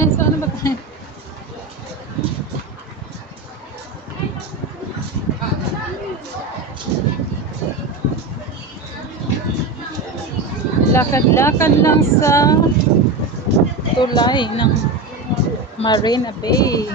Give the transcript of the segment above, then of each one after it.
Ay, saan ba tayo? Lakad-lakad lang sa tulay ng Marina Bay.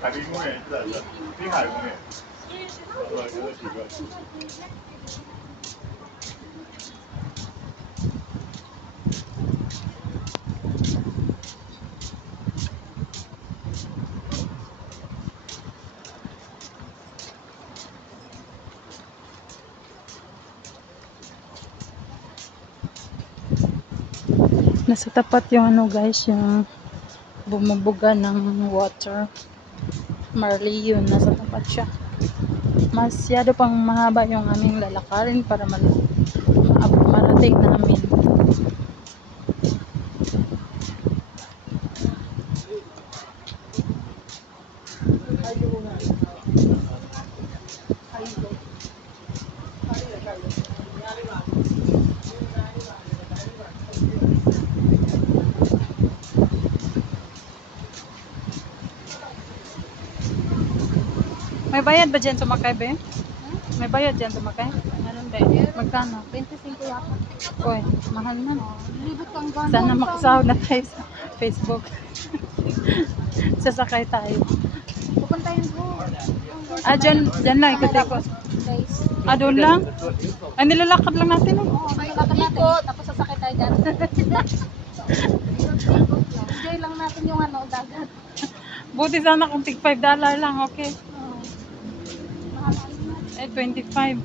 海滨公园是的，滨海公园，有几个。Nasa tapat yung ano guys, yung bumubuga ng water. Marley yun, nasa tapat siya. Masyado pang mahaba yung aming lalakarin para marating namin. May bayad ba dyan sumakay ba? May bayad dyan sumakay? Meron ba? Magkano? 25 yata. Uy, mahal na. Libot kang gano'n. Sana makasahod na tayo sa Facebook. Sasakay tayo. Pupuntahin ko. Ah, dyan lang, ikot-ikot. Guys. Ah, doon lang? Ay, nilalakad lang natin eh. Oo, maglalakad natin. Tapos sasakay tayo dyan. Enjoy lang natin yung ano, dagat. Buti sana kung tig $5 lang, okay. Oo. Mahal na. Eh, 25.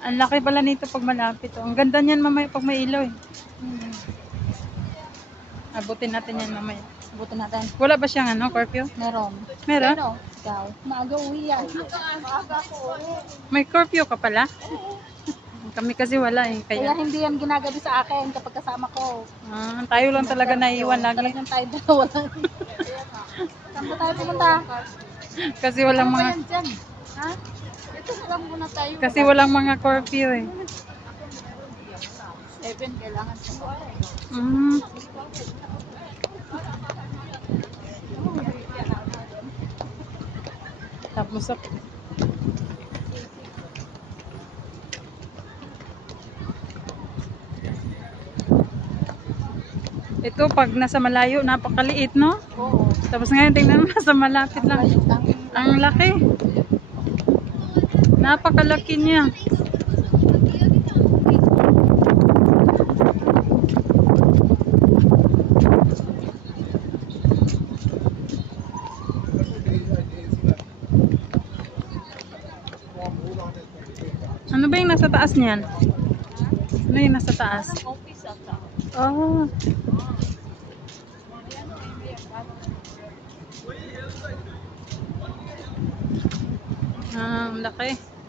Ang laki pala nito pag malapit. Oh. Ang ganda niyan mamaya pag may ilaw eh. Abutin natin yan mamaya. Buti natin. Wala ba siyang ano, curfew? Meron. Meron? Ano? Ikaw. Maaga uwi yan. Maaga ko uwi. May curfew ka pala? Kami kasi wala eh. Kaya Kaya, hindi yan ginagabi sa akin kapag kasama ko. tayo lang talaga naiwan lagi. Talagang tayo dalawa lang. Saan ba tayo pumunta? Kasi walang Ano ba mga yan dyan? Ha? Ito na lang muna tayo. kasi walang mga curfew eh. 7 kailangan sa Mm. Tapos ito pag nasa malayo napakaliit no? Oo. Tapos ngayon tingnan mo nasa malapit lang. Ang laki. Napakalaki niya. Ano ba yung nasa taas niyan? Ano yung nasa taas? Office ata. Oh. Ang laki.